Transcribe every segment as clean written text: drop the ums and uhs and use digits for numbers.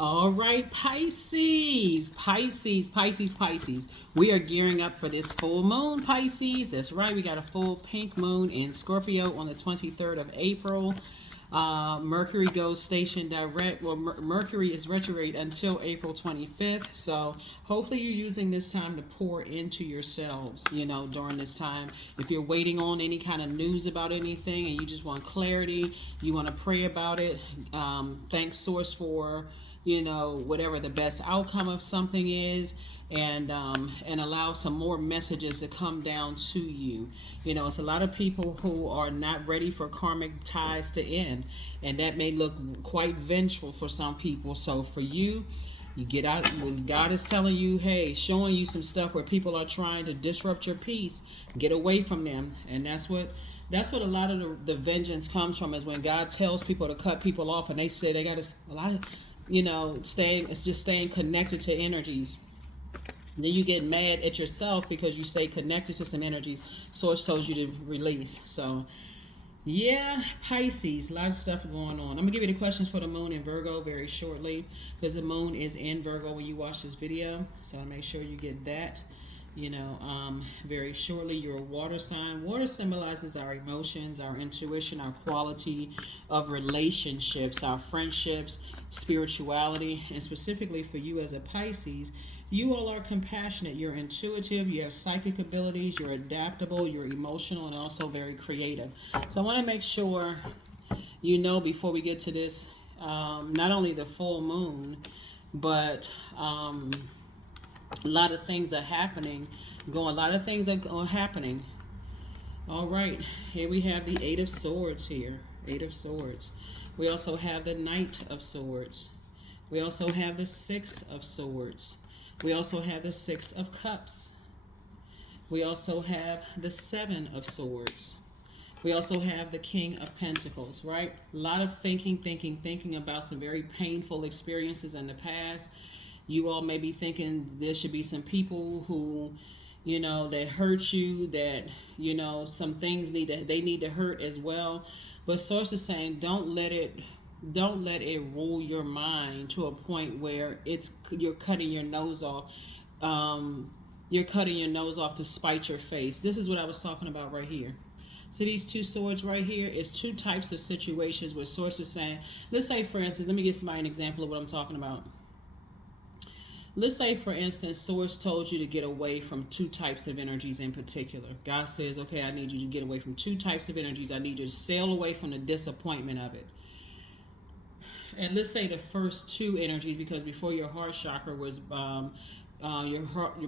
All right, Pisces. We are gearing up for this full moon, Pisces. That's right. We got a full pink moon in Scorpio on the 23rd of April. Mercury goes station direct. Well, Mercury is retrograde until April 25th. So hopefully you're using this time to pour into yourselves, during this time. If you're waiting on any kind of news about anything and you just want clarity, you want to pray about it, thank Source for whatever the best outcome of something is, and allow some more messages to come down to you. It's a lot of people who are not ready for karmic ties to end, and that may look quite vengeful for some people. So for you, you get out when God is telling you, hey, showing you some stuff where people are trying to disrupt your peace, get away from them. And that's what a lot of the vengeance comes from, is when God tells people to cut people off, and they say they got to a lot of staying connected to energies. Then you get mad at yourself because you stay connected to some energies Source tells you to release. So yeah, Pisces, a lot of stuff going on. I'm gonna give you the questions for the moon in Virgo very shortly, because the moon is in Virgo when you watch this video, so I'll make sure you get that very shortly. You're a water sign. Water symbolizes our emotions, our intuition, our quality of relationships, our friendships, spirituality. And specifically for you as a Pisces, you all are compassionate, you're intuitive, you have psychic abilities, you're adaptable, you're emotional, and also very creative. So I want to make sure before we get to this, not only the full moon, but a lot of things are happening. A lot of things are happening. All right, here we have the Eight of Swords here. Eight of Swords. We also have the Knight of Swords. We also have the Six of Swords. We also have the Six of Cups. We also have the Seven of Swords. We also have the King of Pentacles, right? A lot of thinking about some very painful experiences in the past. You all may be thinking there should be some people who, that hurt you, that, some things they need to hurt as well. But Source is saying, don't let it rule your mind to a point where you're cutting your nose off. You're cutting your nose off to spite your face. This is what I was talking about right here. So these two swords right here is two types of situations where Source is saying, let's say, for instance, let me give somebody an example of what I'm talking about. Let's say, for instance, Source told you to get away from two types of energies in particular. God says, okay, I need you to get away from two types of energies. I need you to sail away from the disappointment of it. And let's say the first two energies, because before your heart chakra was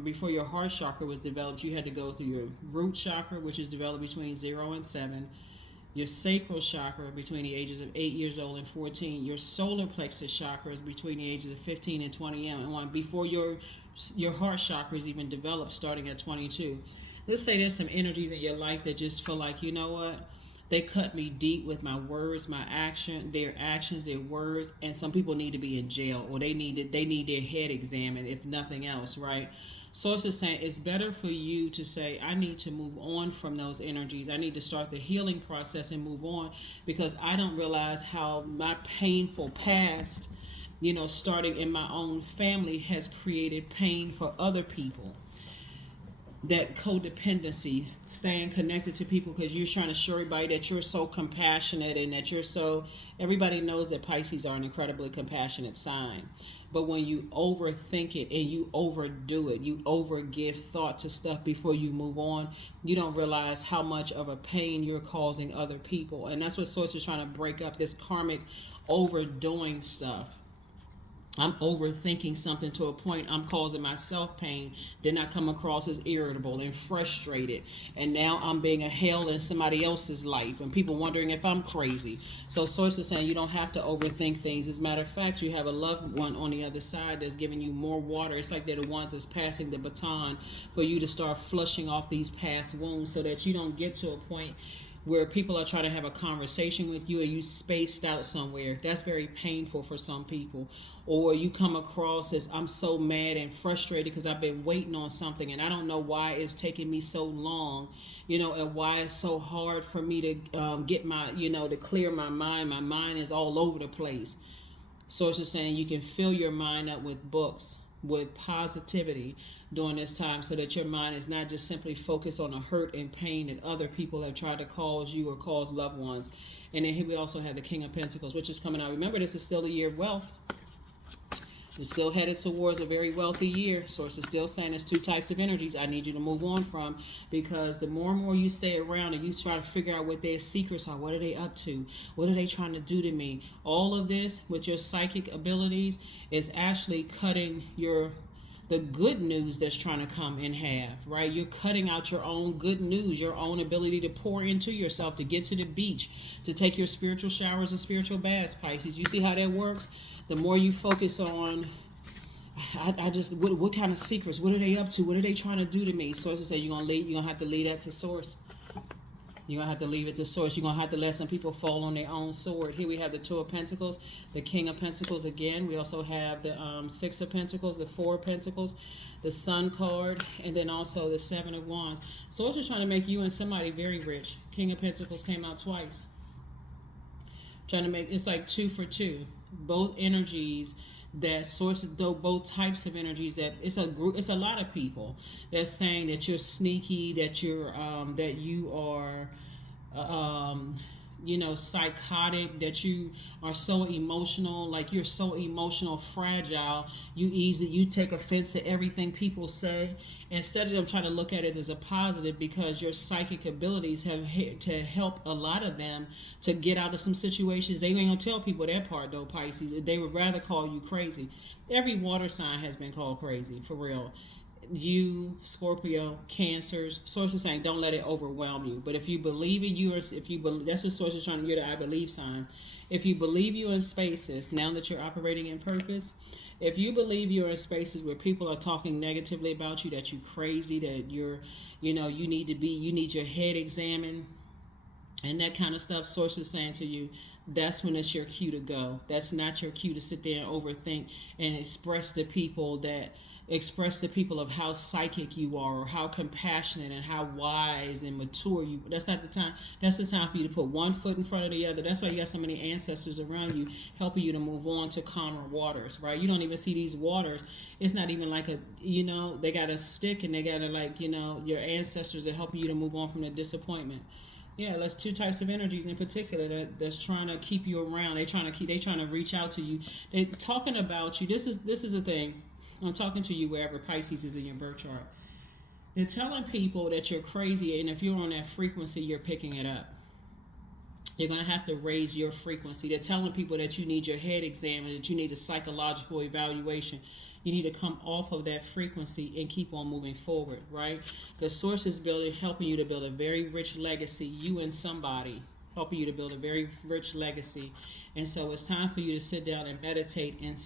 before your heart chakra was developed, you had to go through your root chakra, which is developed between 0 and 7. Your sacral chakra between the ages of 8 years old and 14. Your solar plexus chakra is between the ages of 15 and 20 and one, before your heart chakra is even developed, starting at 22. Let's say there's some energies in your life that just feel like, you know what? They cut me deep with my words, their actions, their words, and some people need to be in jail, or they need their head examined, if nothing else, right? Source is saying it's better for you to say, I need to move on from those energies. I need to start the healing process and move on, because I don't realize how my painful past, starting in my own family, has created pain for other people. That codependency, staying connected to people because you're trying to show everybody that you're so compassionate and that everybody knows that Pisces are an incredibly compassionate sign. But when you overthink it and you overdo it, you overgive thought to stuff before you move on, you don't realize how much of a pain you're causing other people. And that's what Source is trying to break up, this karmic overdoing stuff. I'm overthinking something to a point I'm causing myself pain. Then I come across as irritable and frustrated. And now I'm being a hell in somebody else's life and people wondering if I'm crazy. So Source is saying you don't have to overthink things. As a matter of fact, you have a loved one on the other side that's giving you more water. It's like they're the ones that's passing the baton for you to start flushing off these past wounds, so that you don't get to a point where people are trying to have a conversation with you and you spaced out somewhere. That's very painful for some people. Or you come across as, I'm so mad and frustrated because I've been waiting on something and I don't know why it's taking me so long, and why it's so hard for me to get my, to clear my mind. My mind is all over the place. Source is saying you can fill your mind up with books, with positivity during this time, so that your mind is not just simply focused on the hurt and pain that other people have tried to cause you or cause loved ones. And then here we also have the King of Pentacles, which is coming out. Remember, this is still the year of wealth. We're still headed towards a very wealthy year. Source is still saying there's two types of energies I need you to move on from, because the more and more you stay around and you try to figure out what their secrets are, what are they up to, what are they trying to do to me, all of this with your psychic abilities is actually cutting the good news that's trying to come in half, right? You're cutting out your own good news, your own ability to pour into yourself, to get to the beach, to take your spiritual showers and spiritual baths, Pisces. You see how that works? The more you focus on, what kind of secrets, what are they up to, what are they trying to do to me? Sources say you're gonna have to leave that to source. You're gonna have to leave it to source. You're gonna have to let some people fall on their own sword. Here we have the Two of Pentacles, the King of Pentacles again. We also have the Six of Pentacles, the Four of Pentacles, the Sun card, and then also the Seven of Wands. Source is trying to make you and somebody very rich. King of Pentacles came out twice. Trying to make, it's like 2 for 2. Both energies that sources, though both types of energies, that it's a group, it's a lot of people that's saying that you're sneaky, that you are psychotic, that you are so emotional, like you're so emotional, fragile, you take offense to everything people say, instead of them trying to look at it as a positive, because your psychic abilities have to help a lot of them to get out of some situations. They ain't gonna tell people that part though, Pisces. They would rather call you crazy. Every water sign has been called crazy, for real. You, Scorpio, Cancers, Source is saying don't let it overwhelm you. But if you believe in yours, that's what Source is trying to get, the I believe sign. If you believe you're in spaces, now that you're operating in purpose, if you believe you're in spaces where people are talking negatively about you, that you're crazy, that you need your head examined, and that kind of stuff, Source is saying to you, that's when it's your cue to go. That's not your cue to sit there and overthink and express to people of how psychic you are, or how compassionate and how wise and mature you. That's not the time. That's the time for you to put one foot in front of the other. That's why you got so many ancestors around you helping you to move on to calmer waters, right? You don't even see these waters. It's not even like they got a stick and they got your ancestors are helping you to move on from the disappointment. Yeah, that's two types of energies in particular that's trying to keep you around. They trying to reach out to you. They talking about you. This is the thing. I'm talking to you wherever Pisces is in your birth chart. They're telling people that you're crazy, and if you're on that frequency, you're picking it up. You're going to have to raise your frequency. They're telling people that you need your head examined, that you need a psychological evaluation. You need to come off of that frequency and keep on moving forward, right? The Source is helping you to build a very rich legacy, you and somebody, helping you to build a very rich legacy. And so it's time for you to sit down and meditate and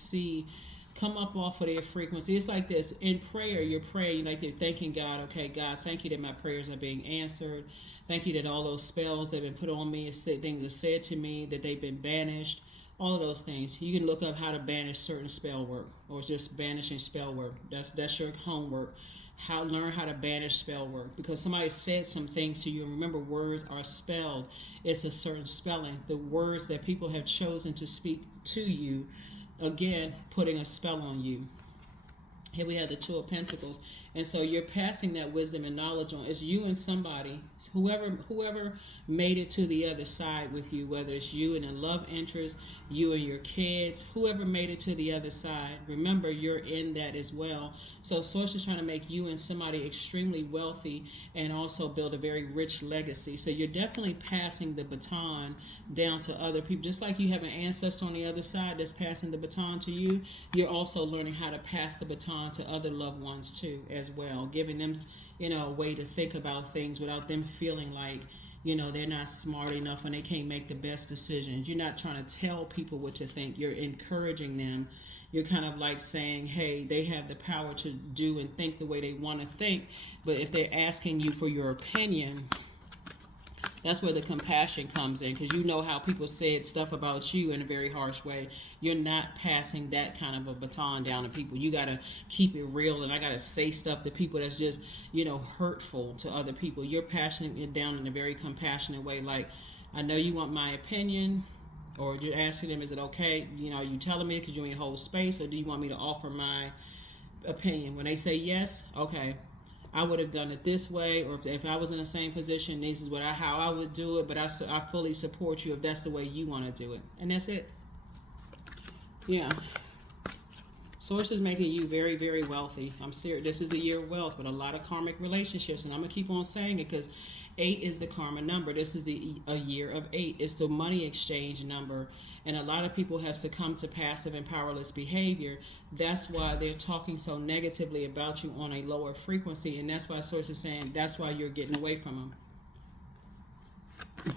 come up off of their frequency. It's like this. In prayer, you're praying, like you're thanking God. Okay, God, thank you that my prayers are being answered. Thank you that all those spells that have been put on me, things are said to me, that they've been banished. All of those things. You can look up how to banish certain spell work, or just banishing spell work. That's your homework. Learn how to banish spell work, because somebody said some things to you. And remember, words are spelled. It's a certain spelling. The words that people have chosen to speak to you, again, putting a spell on you. Here we have the Two of Pentacles. And so you're passing that wisdom and knowledge on. It's you and somebody, whoever made it to the other side with you, whether it's you and a love interest, you and your kids, whoever made it to the other side. Remember, you're in that as well. So Source is trying to make you and somebody extremely wealthy and also build a very rich legacy. So you're definitely passing the baton down to other people. Just like you have an ancestor on the other side that's passing the baton to you, you're also learning how to pass the baton to other loved ones too as well, giving them a way to think about things without them feeling like they're not smart enough and they can't make the best decisions. You're not trying to tell people what to think. You're encouraging them. You're kind of like saying, hey, they have the power to do and think the way they want to think. But if they're asking you for your opinion, that's where the compassion comes in, because you know how people said stuff about you in a very harsh way. You're not passing that kind of a baton down to people. You got to keep it real, and I got to say stuff to people that's just, hurtful to other people. You're passing it down in a very compassionate way. Like, I know you want my opinion. Or you're asking them, is it okay? Are you telling me because you ain't hold space, or do you want me to offer my opinion? When they say yes, okay, I would have done it this way, or if I was in the same position, this is how I would do it. But I fully support you if that's the way you want to do it, and that's it. Yeah. Source is making you very, very wealthy. I'm serious. This is the year of wealth with a lot of karmic relationships, and I'm gonna keep on saying it because 8 is the karma number. This is a year of 8. It's the money exchange number, and a lot of people have succumbed to passive and powerless behavior. That's why they're talking so negatively about you on a lower frequency, and that's why Source is saying that's why you're getting away from them.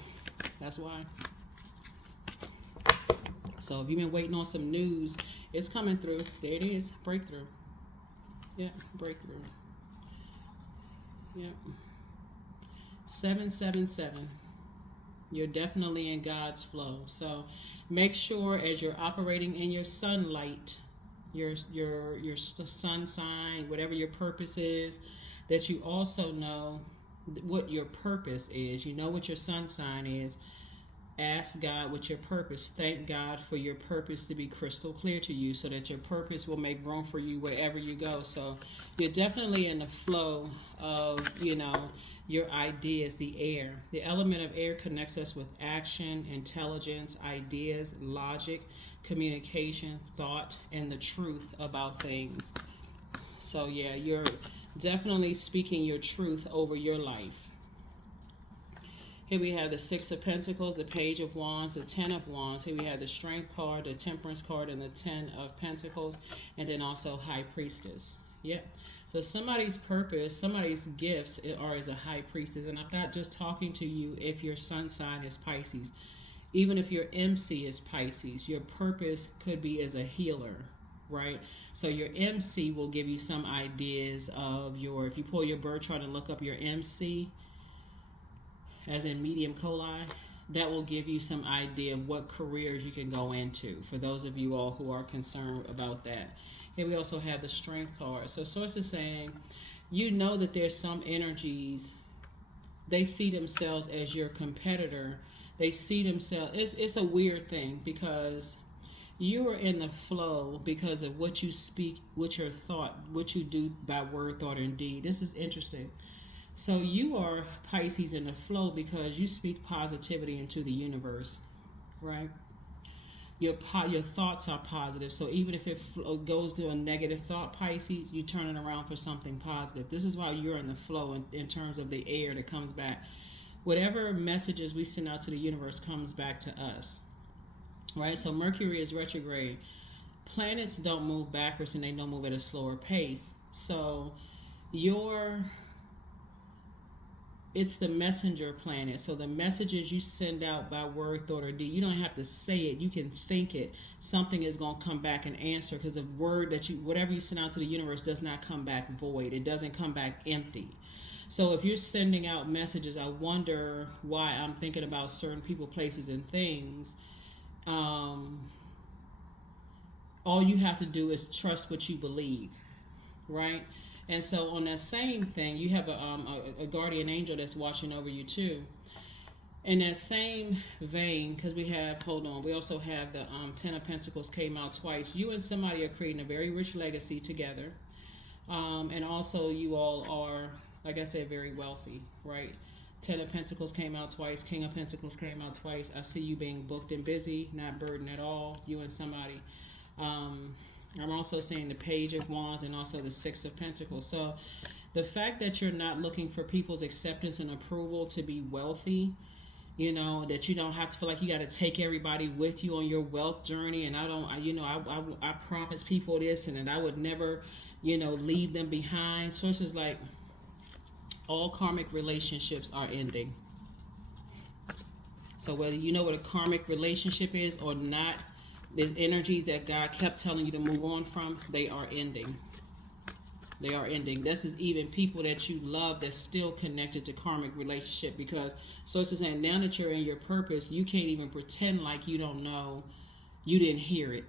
That's why. So if you've been waiting on some news, it's coming through. There it is. Breakthrough. Yeah, breakthrough. Yeah. 777. You're definitely in God's flow. So make sure as you're operating in your sunlight, your sun sign, whatever your purpose is, that you also know what your purpose is. You know what your sun sign is. Ask God what your purpose. Thank God for your purpose to be crystal clear to you so that your purpose will make room for you wherever you go. So you're definitely in the flow of, your ideas, the air. The element of air connects us with action, intelligence, ideas, logic, communication, thought, and the truth about things. So yeah, you're definitely speaking your truth over your life. Here we have the 6 of Pentacles, the Page of Wands, the 10 of Wands. Here we have the Strength card, the Temperance card, and the 10 of Pentacles, and then also High Priestess. Yep. So somebody's purpose, somebody's gifts are as a High Priestess. And I'm not just talking to you if your sun sign is Pisces. Even if your MC is Pisces, your purpose could be as a healer, right? So your MC will give you some ideas of if you pull your birth chart and look up your MC, as in medium coli, that will give you some idea of what careers you can go into for those of you all who are concerned about that. Here we also have the Strength card. So Source is saying, that there's some energies, they see themselves as your competitor. They see themselves, it's a weird thing because you are in the flow because of what you speak, what your thought, what you do by word, thought, and deed. This is interesting. So you are Pisces in the flow because you speak positivity into the universe, right? Your thoughts are positive. So even if it goes to a negative thought, Pisces, you turn it around for something positive. This is why you're in the flow in terms of the air that comes back. Whatever messages we send out to the universe comes back to us, right? So Mercury is retrograde. Planets don't move backwards and they don't move at a slower pace. So it's the messenger planet. So the messages you send out by word, thought, or deed, you don't have to say it. You can think it. Something is going to come back and answer because the word whatever you send out to the universe does not come back void. It doesn't come back empty. So if you're sending out messages, I wonder why I'm thinking about certain people, places, and things. All you have to do is trust what you believe, right? And so on that same thing, you have a guardian angel that's watching over you too. In that same vein, because we also have the 10 of Pentacles came out twice. You and somebody are creating a very rich legacy together. And also you all are, like I said, very wealthy, right? 10 of Pentacles came out twice. King of Pentacles came out twice. I see you being booked and busy, not burdened at all, you and somebody. I'm also seeing the Page of Wands and also the 6 of Pentacles. So the fact that you're not looking for people's acceptance and approval to be wealthy, that you don't have to feel like you got to take everybody with you on your wealth journey. And I promise people this and that I would never, leave them behind. Sources like all karmic relationships are ending. So whether you know what a karmic relationship is or not, there's energies that God kept telling you to move on from. They are ending. They are ending. This is even people that you love that's still connected to karmic relationship, because Source is saying now that you're in your purpose, you can't even pretend like you don't know, you didn't hear it.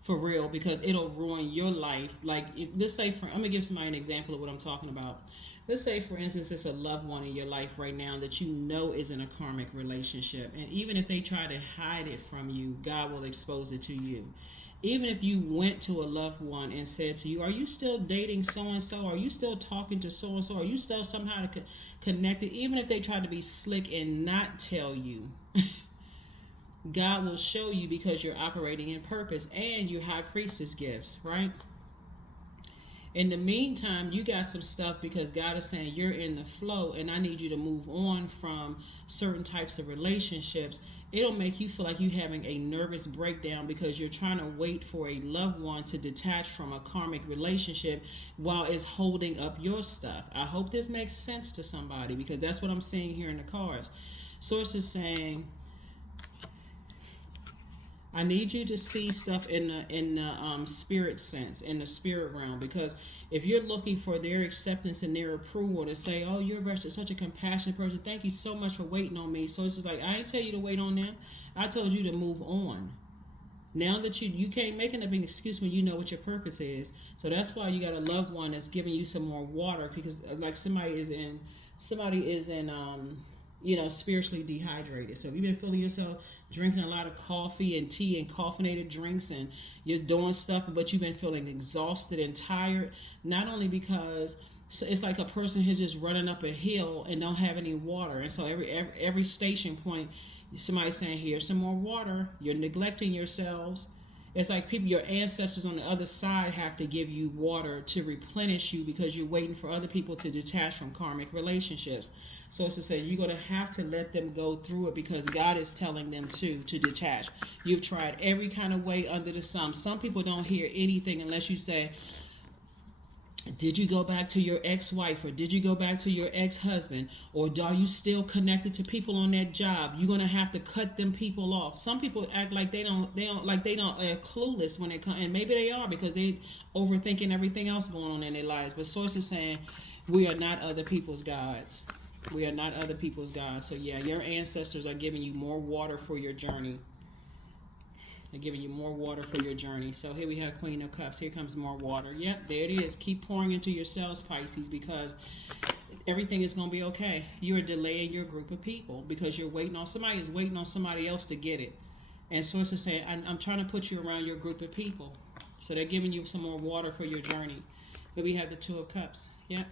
For real, because it'll ruin your life. Like, let's say, I'm going to give somebody an example of what I'm talking about. let's say, for instance, it's a loved one in your life right now that you know is in a karmic relationship. And even if they try to hide it from you, God will expose it to you. Even if you went to a loved one and said to you, are you still dating so-and-so? Are you still talking to so-and-so? Are you still somehow connected? Even if they try to be slick and not tell you, God will show you because you're operating in purpose and your high priestess gifts, right? In the meantime, you got some stuff because God is saying you're in the flow and I need you to move on from certain types of relationships. It'll make you feel like you're having a nervous breakdown because you're trying to wait for a loved one to detach from a karmic relationship while it's holding up your stuff. I hope this makes sense to somebody because that's what I'm seeing here in the cards. Source is saying, I need you to see stuff in the spirit sense, in the spirit realm, because if you're looking for their acceptance and their approval to say, oh, you're such a compassionate person, thank you so much for waiting on me. So it's just like, I ain't tell you to wait on them. I told you to move on. Now that you can't make an excuse when you know what your purpose is. So that's why you got a loved one that's giving you some more water, because like somebody is in spiritually dehydrated. So if you've been feeling yourself drinking a lot of coffee and tea and caffeinated drinks and you're doing stuff, but you've been feeling exhausted and tired, not only because it's like a person who's just running up a hill and don't have any water. And so every station point, somebody's saying, here's some more water. You're neglecting yourselves. It's like your ancestors on the other side have to give you water to replenish you because you're waiting for other people to detach from karmic relationships. So it's to say you're going to have to let them go through it because God is telling them to detach. You've tried every kind of way under the sun. Some people don't hear anything unless you say, did you go back to your ex-wife, or did you go back to your ex-husband, or are you still connected to people on that job? You're gonna have to cut them people off. Some people act like they don't clueless when it comes, and maybe they are because they overthinking everything else going on in their lives. But Source is saying we are not other people's gods. We are not other people's gods. So yeah, your ancestors are giving you more water for your journey. They're giving you more water for your journey. So here we have Queen of Cups. Here comes more water. Yep, there it is. Keep pouring into yourselves, Pisces, because everything is going to be okay. You are delaying your group of people because you're waiting on somebody is waiting on somebody else to get it. And Source is saying, I'm trying to put you around your group of people. So they're giving you some more water for your journey. But we have the Two of Cups. Yep.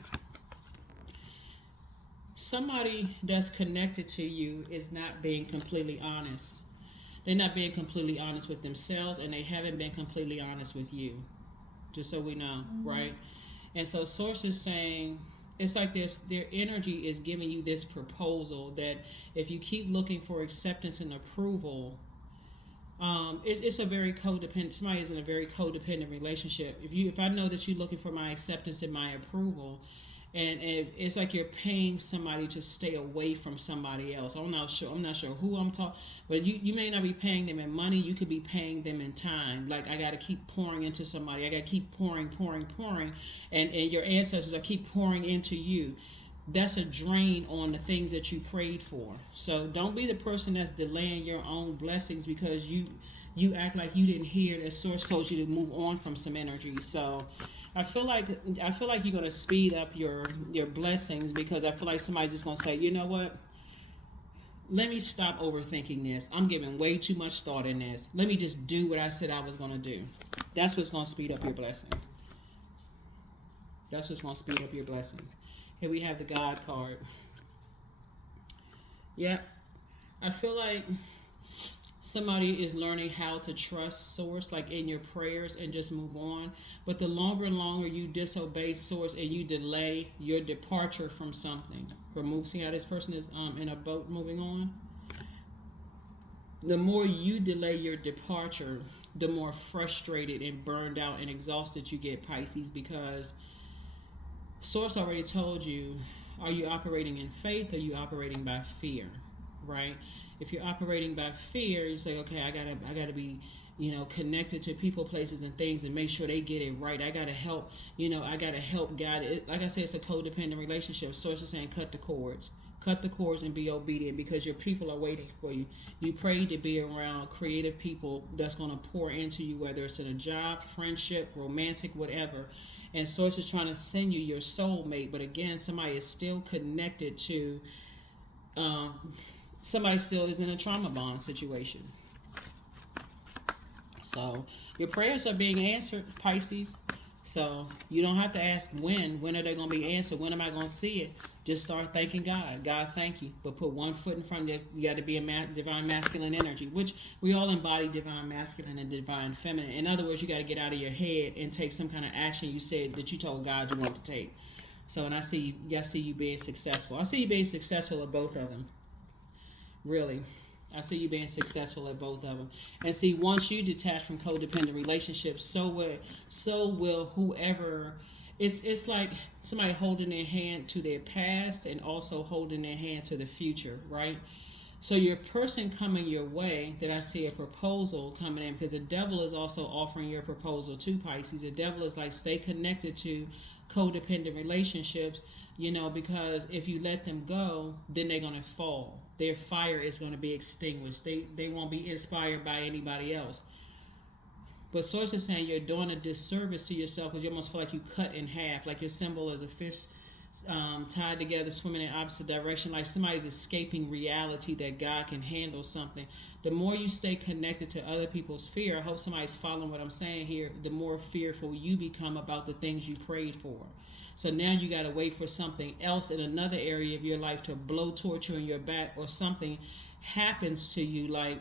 Somebody that's connected to you is not being completely honest. They're not being completely honest with themselves, and they haven't been completely honest with you. Just so we know, right? And so Source is saying, it's like their energy is giving you this proposal that if you keep looking for acceptance and approval, it's a very codependent. Somebody is in a very codependent relationship. If I know that you're looking for my acceptance and my approval, and it's like you're paying somebody to stay away from somebody else. I'm not sure who I'm talking, but you may not be paying them in money. You could be paying them in time. Like, I got to keep pouring into somebody. I got to keep pouring, and your ancestors are keep pouring into you. That's a drain on the things that you prayed for. So don't be the person that's delaying your own blessings because you act like you didn't hear that Source told you to move on from some energy. So I feel like you're going to speed up your blessings because I feel like somebody's just going to say, you know what? Let me stop overthinking this. I'm giving way too much thought in this. Let me just do what I said I was going to do. That's what's going to speed up your blessings. That's what's going to speed up your blessings. Here we have the God card. Yeah. I feel like somebody is learning how to trust Source, like in your prayers, and just move on. But the longer and longer you disobey Source and you delay your departure from something, see how this person is in a boat moving on? The more you delay your departure, the more frustrated and burned out and exhausted you get, Pisces, because Source already told you, are you operating in faith or are you operating by fear, right? If you're operating by fear, you say, okay, I gotta be, connected to people, places, and things, and make sure they get it right. I gotta help, I gotta help God. Like I said, it's a codependent relationship. Source is saying, cut the cords and be obedient because your people are waiting for you. You prayed to be around creative people that's gonna pour into you, whether it's in a job, friendship, romantic, whatever. And source is trying to send you your soulmate, but again, somebody is still connected to, somebody still is in a trauma bond situation. So your prayers are being answered, Pisces. So you don't have to ask when. When are they going to be answered? When am I going to see it? Just start thanking God. God, thank you. But put one foot in front of it. You got to be a divine masculine energy, which we all embody divine masculine and divine feminine. In other words, you got to get out of your head and take some kind of action you said that you told God you want to take. So, and I see you being successful. I see you being successful at both of them. Really. I see you being successful at both of them. And see, once you detach from codependent relationships, so will whoever. It's like somebody holding their hand to their past and also holding their hand to the future, right? So your person coming your way, that I see a proposal coming in, because the devil is also offering your proposal to Pisces. The devil is like, stay connected to codependent relationships, because if you let them go, then they're going to fall. Their fire is going to be extinguished. They won't be inspired by anybody else. But source is saying you're doing a disservice to yourself because you almost feel like you cut in half, like your symbol is a fish tied together, swimming in opposite direction, like somebody's escaping reality that God can handle something. The more you stay connected to other people's fear, I hope somebody's following what I'm saying here, the more fearful you become about the things you prayed for. So now you got to wait for something else in another area of your life to blow torture in your back, or something happens to you, like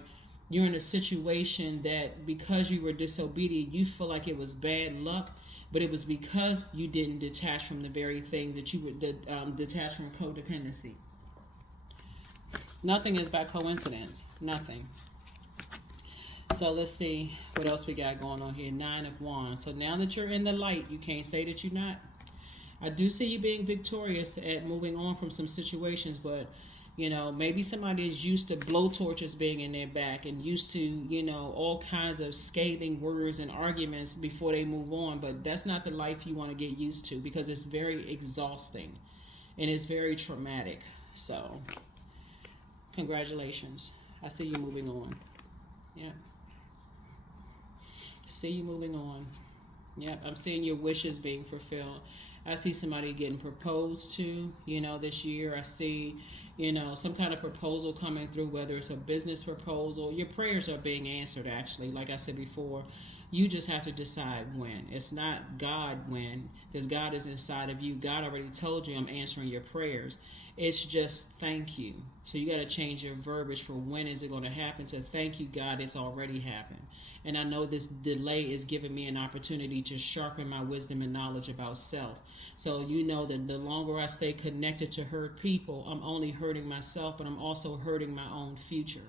you're in a situation that because you were disobedient, you feel like it was bad luck, but it was because you didn't detach from the very things that you would detach from codependency. Nothing is by coincidence. Nothing. So let's see what else we got going on here. 9 of Wands. So now that you're in the light, you can't say that you're not. I do see you being victorious at moving on from some situations, but maybe somebody is used to blowtorches being in their back and used to, all kinds of scathing words and arguments before they move on. But that's not the life you want to get used to, because it's very exhausting and it's very traumatic. So, congratulations. I see you moving on. Yeah. See you moving on. Yeah, I'm seeing your wishes being fulfilled. I see somebody getting proposed to, this year. I see, some kind of proposal coming through, whether it's a business proposal. Your prayers are being answered, actually. Like I said before, you just have to decide when. It's not God when, because God is inside of you. God already told you I'm answering your prayers. It's just thank you. So you got to change your verbiage for when is it going to happen to thank you, God, it's already happened. And I know this delay is giving me an opportunity to sharpen my wisdom and knowledge about self. So you know that the longer I stay connected to hurt people, I'm only hurting myself, but I'm also hurting my own future.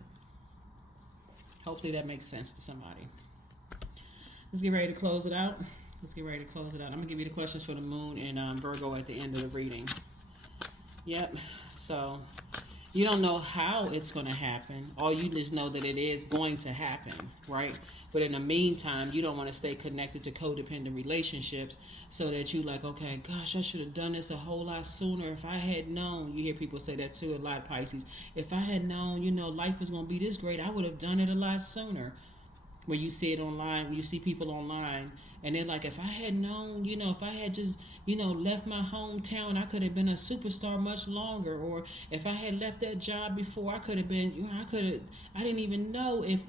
Hopefully that makes sense to somebody. Let's get ready to close it out. I'm going to give you the questions for the moon and Virgo at the end of the reading. Yep. So you don't know how it's going to happen. All you just know that it is going to happen, right? But in the meantime, you don't want to stay connected to codependent relationships so that you like, okay, gosh, I should have done this a whole lot sooner. If I had known, you hear people say that too, a lot, Pisces. If I had known, life was going to be this great, I would have done it a lot sooner. Where you see it online, you see people online, and they're like, if I had known, if I had just, left my hometown, I could have been a superstar much longer. Or if I had left that job before, I could have been, I didn't even know if,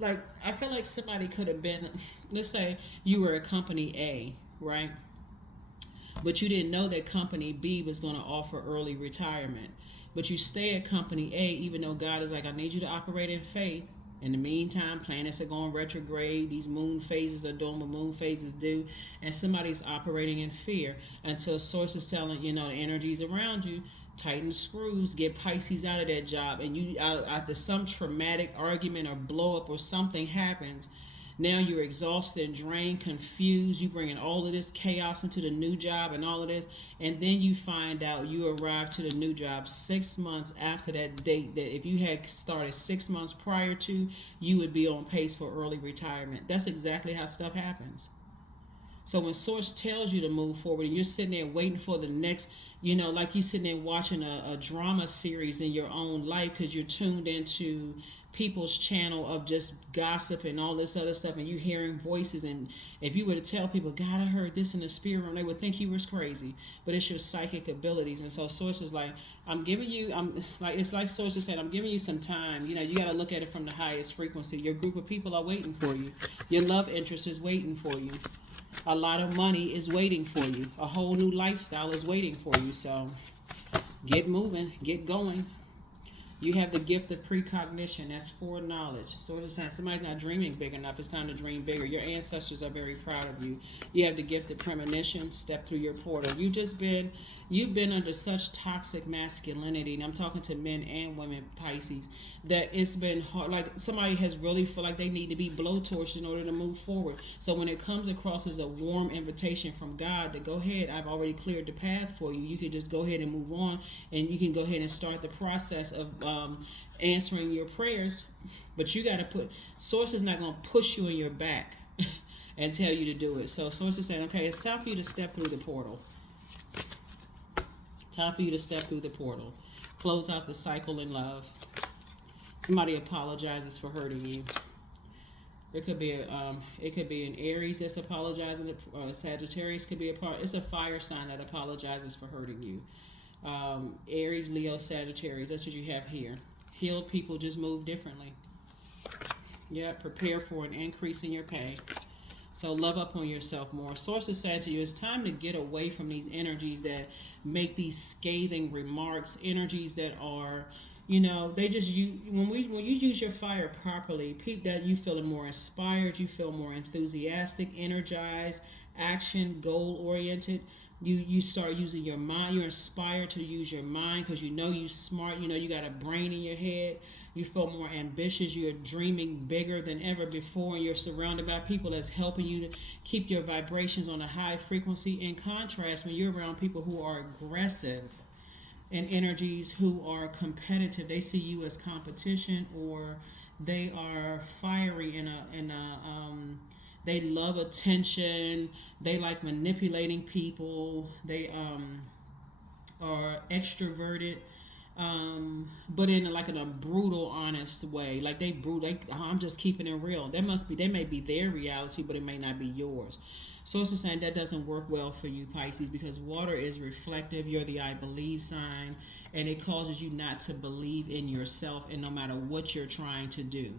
like, I feel like somebody could have been, let's say you were a company A, right? But you didn't know that company B was going to offer early retirement. But you stay at company A, even though God is like, I need you to operate in faith. In the meantime, planets are going retrograde. These moon phases are doing what moon phases do. And somebody's operating in fear until source is telling, the energies around you, tighten the screws, get Pisces out of that job. And you, after some traumatic argument or blow up or something happens, now you're exhausted and drained, confused. You bringing all of this chaos into the new job and all of this. And then you find out you arrive to the new job 6 months after that date that if you had started 6 months prior to, you would be on pace for early retirement. That's exactly how stuff happens. So when source tells you to move forward and you're sitting there waiting for the next, like you're sitting there watching a drama series in your own life because you're tuned into people's channel of just gossip and all this other stuff, and you hearing voices, and if you were to tell people, God, I heard this in the spirit realm, they would think you was crazy. But it's your psychic abilities. And so Source is like, it's like Source is saying, I'm giving you some time. You got to look at it from the highest frequency. Your group of people are waiting for you. Your love interest is waiting for you. A lot of money is waiting for you. A whole new lifestyle is waiting for you. So get moving, get going. You have the gift of precognition. That's foreknowledge. So it's time somebody's not dreaming big enough. It's time to dream bigger. Your ancestors are very proud of you. You have the gift of premonition. Step through your portal. You've been under such toxic masculinity, and I'm talking to men and women, Pisces, that it's been hard. Like somebody has really feel like they need to be blowtorched in order to move forward. So when it comes across as a warm invitation from God to go ahead, I've already cleared the path for you. You can just go ahead and move on, and you can go ahead and start the process of answering your prayers. But you got to Source is not going to push you in your back and tell you to do it. So Source is saying, okay, it's time for you to step through the portal. Time for you to step through the portal. Close out the cycle in love. Somebody apologizes for hurting you. It could be an Aries that's apologizing. Sagittarius could be it's a fire sign that apologizes for hurting you. Aries, Leo, Sagittarius. That's what you have here. Healed people just move differently. Yeah, prepare for an increase in your pay. So love up on yourself more. Sources said to you, it's time to get away from these energies that make these scathing remarks, energies that are, they just when you use your fire properly, that you feeling more inspired, you feel more enthusiastic, energized, action, goal oriented. You start using your mind. You're inspired to use your mind because you smart. You got a brain in your head. You feel more ambitious. You're dreaming bigger than ever before, and you're surrounded by people that's helping you to keep your vibrations on a high frequency. In contrast, when you're around people who are aggressive and energies who are competitive, they see you as competition, or they are fiery they love attention. They like manipulating people. They are extroverted, but in a brutal, honest way. Like I'm just keeping it real. They may be their reality, but it may not be yours. So it's saying that doesn't work well for you, Pisces, because water is reflective. You're the I believe sign, and it causes you not to believe in yourself, and no matter what you're trying to do.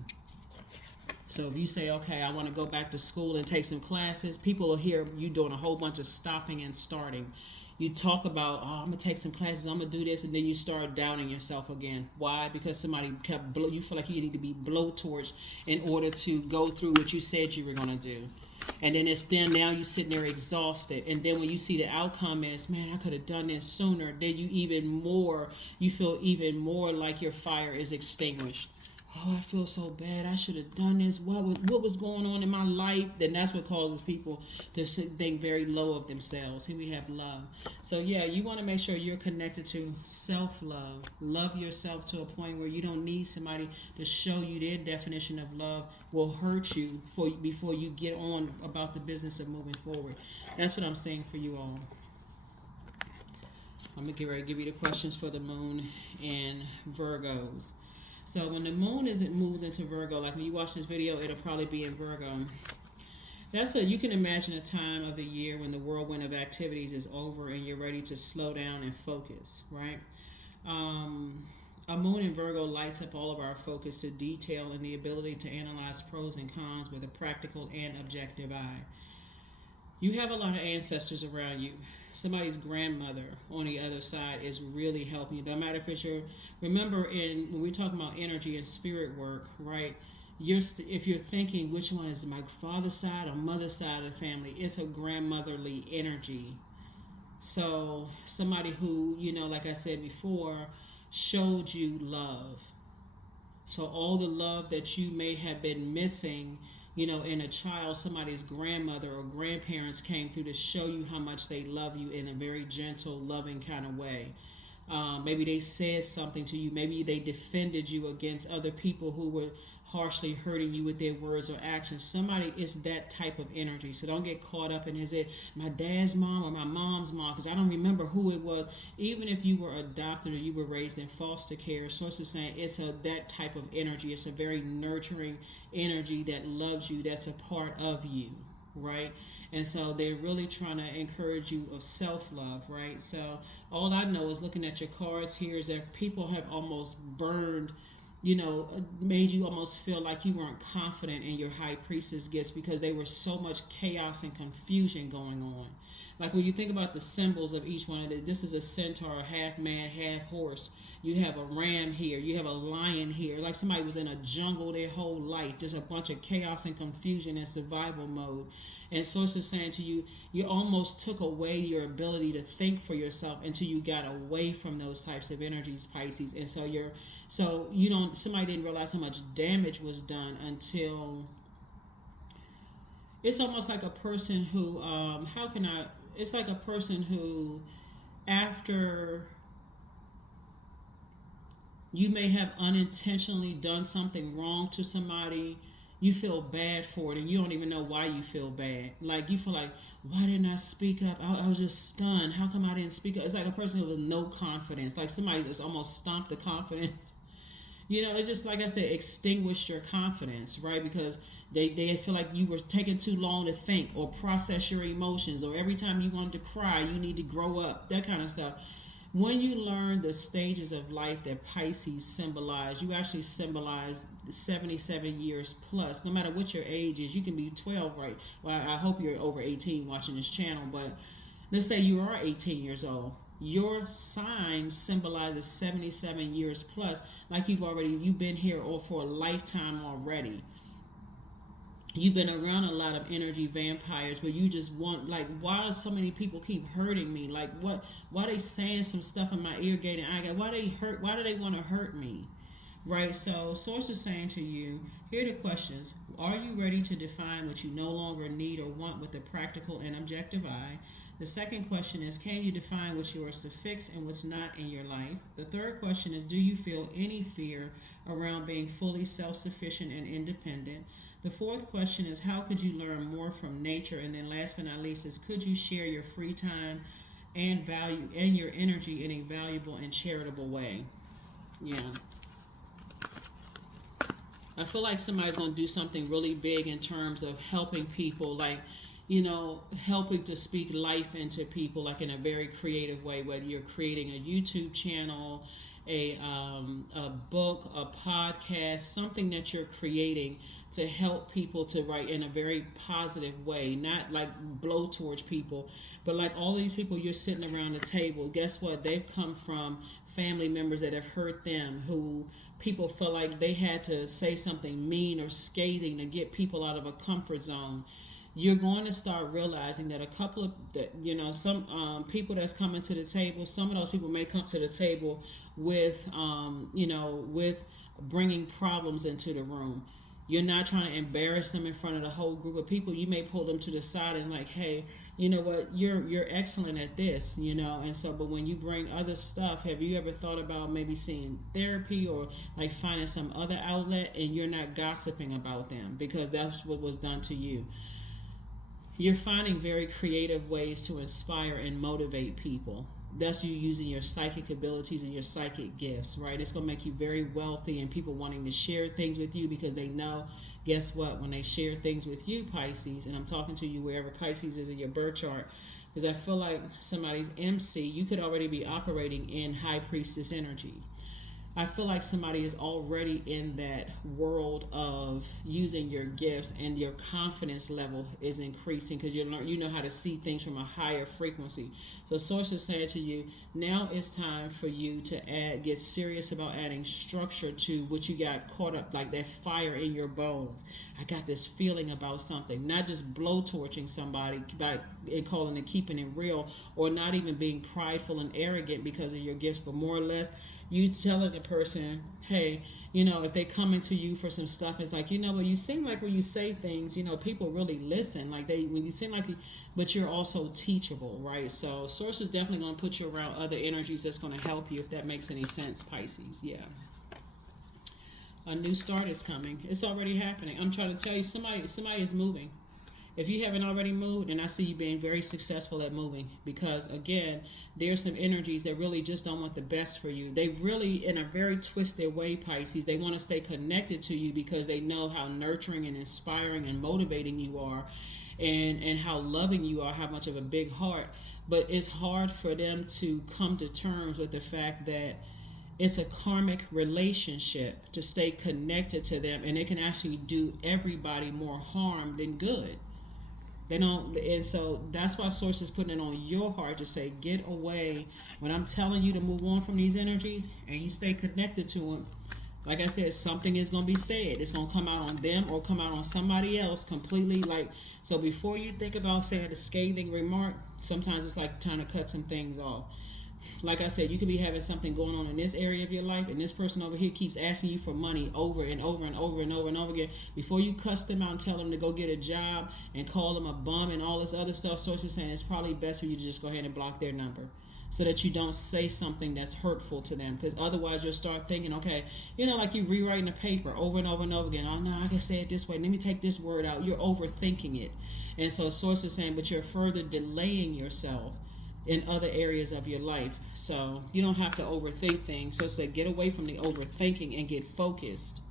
So if you say, okay, I want to go back to school and take some classes, people will hear you doing a whole bunch of stopping and starting. You talk about, I'm going to take some classes, I'm going to do this, and then you start doubting yourself again. Why? Because somebody you feel like you need to be blowtorched in order to go through what you said you were going to do. And then now you're sitting there exhausted. And then when you see the outcome is, man, I could have done this sooner, then you feel even more like your fire is extinguished. Oh, I feel so bad. I should have done this. What was going on in my life? Then that's what causes people to think very low of themselves. Here we have love. So yeah, you want to make sure you're connected to self-love. Love yourself to a point where you don't need somebody to show you their definition of love will hurt you before you get on about the business of moving forward. That's what I'm saying for you all. I'm going to get ready to give you the questions for the moon and Virgos. So when the moon moves into Virgo, like when you watch this video, it'll probably be in Virgo. You can imagine a time of the year when the whirlwind of activities is over and you're ready to slow down and focus, right? A moon in Virgo lights up all of our focus to detail and the ability to analyze pros and cons with a practical and objective eye. You have a lot of ancestors around you. Somebody's grandmother on the other side is really helping you. No matter if it's remember when we're talking about energy and spirit work, right? If you're thinking which one is my father's side or mother's side of the family, it's a grandmotherly energy. So somebody who, like I said before, showed you love. So all the love that you may have been missing, in a child, somebody's grandmother or grandparents came through to show you how much they love you in a very gentle, loving kind of way. Maybe they said something to you. Maybe they defended you against other people who were harshly hurting you with their words or actions. Somebody is that type of energy. So don't get caught up in, is it my dad's mom or my mom's mom? Because I don't remember who it was. Even if you were adopted or you were raised in foster care, source is saying it's that type of energy. It's a very nurturing energy that loves you, that's a part of you, right? And so they're really trying to encourage you of self-love, right? So all I know is looking at your cards here is that people have almost burned, made you almost feel like you weren't confident in your high priestess gifts because there was so much chaos and confusion going on. Like when you think about the symbols of each one of them, this is a centaur, half man, half horse. You have a ram here. You have a lion here. Like somebody was in a jungle their whole life. Just a bunch of chaos and confusion and survival mode. And Source is saying to you, you almost took away your ability to think for yourself until you got away from those types of energies, Pisces. And somebody didn't realize how much damage was done until it's almost like a person who, it's like a person who, after you may have unintentionally done something wrong to somebody, you feel bad for it and you don't even know why you feel bad. Like you feel like, why didn't I speak up? I was just stunned. How come I didn't speak up? It's like a person who has no confidence. Like somebody just almost stomped the confidence. It's just like I said, extinguished your confidence, right? Because they feel like you were taking too long to think or process your emotions, or every time you wanted to cry, you need to grow up, that kind of stuff. When you learn the stages of life that Pisces symbolize, you actually symbolize 77 years plus. No matter what your age is, you can be 12, right? Well, I hope you're over 18 watching this channel, but let's say you are 18 years old. Your sign symbolizes 77 years plus, like you've been here for a lifetime already. You've been around a lot of energy vampires where you just want, like, why so many people keep hurting me? Like, why they saying some stuff in my ear gate and I got, why do they want to hurt me? Right? So Source is saying to you, here are the questions. Are you ready to define what you no longer need or want with a practical and objective eye? The second question is, can you define what's yours to fix and what's not in your life? The third question is, do you feel any fear around being fully self-sufficient and independent? The fourth question is, how could you learn more from nature? And then last but not least is, could you share your free time and value and your energy in a valuable and charitable way? Yeah. I feel like somebody's going to do something really big in terms of helping people, like, helping to speak life into people, like in a very creative way, whether you're creating a YouTube channel, a book, a podcast, something that you're creating to help people to write in a very positive way, not like blow towards people, but like all these people you're sitting around the table, guess what? They've come from family members that have hurt them, who people feel like they had to say something mean or scathing to get people out of a comfort zone. You're going to start realizing that some people that's coming to the table, some of those people may come to the table with, with bringing problems into the room. You're not trying to embarrass them in front of the whole group of people. You may pull them to the side and like, hey, you know what, you're excellent at this, and so, but when you bring other stuff, have you ever thought about maybe seeing therapy or like finding some other outlet, and you're not gossiping about them because that's what was done to you. You're finding very creative ways to inspire and motivate people. That's you using your psychic abilities and your psychic gifts, right? It's going to make you very wealthy and people wanting to share things with you because they know, guess what, when they share things with you, Pisces, and I'm talking to you wherever Pisces is in your birth chart, because I feel like somebody's MC, you could already be operating in high priestess energy. I feel like somebody is already in that world of using your gifts, and your confidence level is increasing because you know how to see things from a higher frequency. So Source is saying to you, now it's time for you to get serious about adding structure to what you got caught up, like that fire in your bones. I got this feeling about something, not just blowtorching somebody and calling it keeping it real, or not even being prideful and arrogant because of your gifts, but more or less you telling the person, hey, if they come into you for some stuff, it's like, but you seem like when you say things, people really listen. Like when you seem like, but you're also teachable, right? So Source is definitely going to put you around other energies that's going to help you, if that makes any sense, Pisces. Yeah. A new start is coming. It's already happening. I'm trying to tell you, somebody is moving. If you haven't already moved, and I see you being very successful at moving, because again, there's some energies that really just don't want the best for you. They really, in a very twisted way, Pisces, they want to stay connected to you because they know how nurturing and inspiring and motivating you are, and how loving you are, how much of a big heart. But it's hard for them to come to terms with the fact that it's a karmic relationship to stay connected to them, and it can actually do everybody more harm than good. They don't, and so that's why Source is putting it on your heart to say, get away. When I'm telling you to move on from these energies and you stay connected to them, like I said, something is going to be said. It's going to come out on them or come out on somebody else completely. Like, so before you think about saying a scathing remark, sometimes it's like trying to cut some things off. Like I said, you could be having something going on in this area of your life, and this person over here keeps asking you for money over and over and over and over and over again. Before you cuss them out and tell them to go get a job and call them a bum and all this other stuff, Source is saying it's probably best for you to just go ahead and block their number, so that you don't say something that's hurtful to them. Because otherwise you'll start thinking, okay, like you rewriting a paper over and over and over again. Oh, no, I can say it this way. Let me take this word out. You're overthinking it. And so Source is saying, but you're further delaying yourself in other areas of your life. So you don't have to overthink things. So say get away from the overthinking and get focused.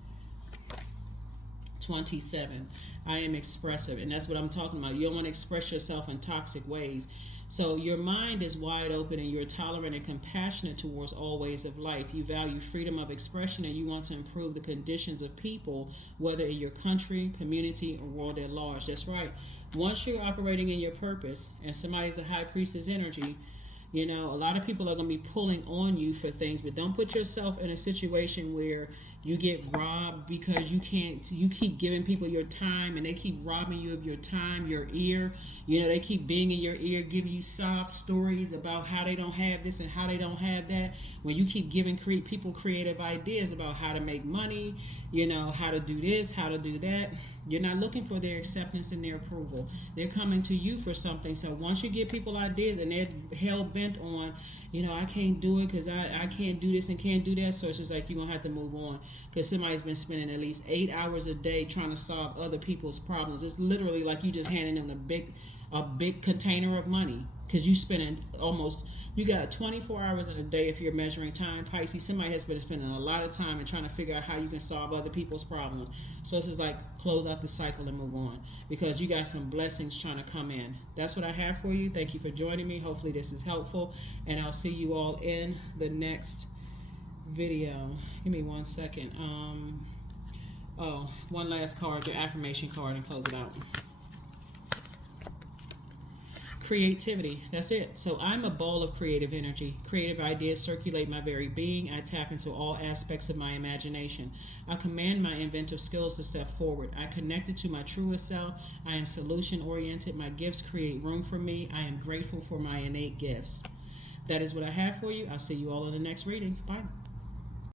27. I am expressive. And that's what I'm talking about. You don't want to express yourself in toxic ways. So your mind is wide open and you're tolerant and compassionate towards all ways of life. You value freedom of expression and you want to improve the conditions of people, whether in your country, community, or world at large. That's right. Once you're operating in your purpose and somebody's a high priestess energy, a lot of people are going to be pulling on you for things, but don't put yourself in a situation where you get robbed because you keep giving people your time and they keep robbing you of your time, your ear. They keep being in your ear, giving you sob stories about how they don't have this and how they don't have that. When you keep giving people creative ideas about how to make money, how to do this, how to do that, you're not looking for their acceptance and their approval. They're coming to you for something. So once you give people ideas and they're hell bent on, I can't do it because I can't do this and can't do that. So it's just like you're going to have to move on because somebody's been spending at least 8 hours a day trying to solve other people's problems. It's literally like you just handing them a big container of money because you got 24 hours in a day if you're measuring time, Pisces. Somebody has been spending a lot of time and trying to figure out how you can solve other people's problems. So it's just like close out the cycle and move on because you got some blessings trying to come in. That's what I have for you. Thank you for joining me. Hopefully this is helpful, and I'll see you all in the next video. Give me 1 second. One last card, your affirmation card, and close it out. Creativity. That's it. So I'm a ball of creative energy. Creative ideas circulate my very being. I tap into all aspects of my imagination. I command my inventive skills to step forward. I connected to my truest self. I am solution oriented. My gifts create room for me. I am grateful for my innate gifts. That is what I have for you. I'll see you all in the next reading. Bye.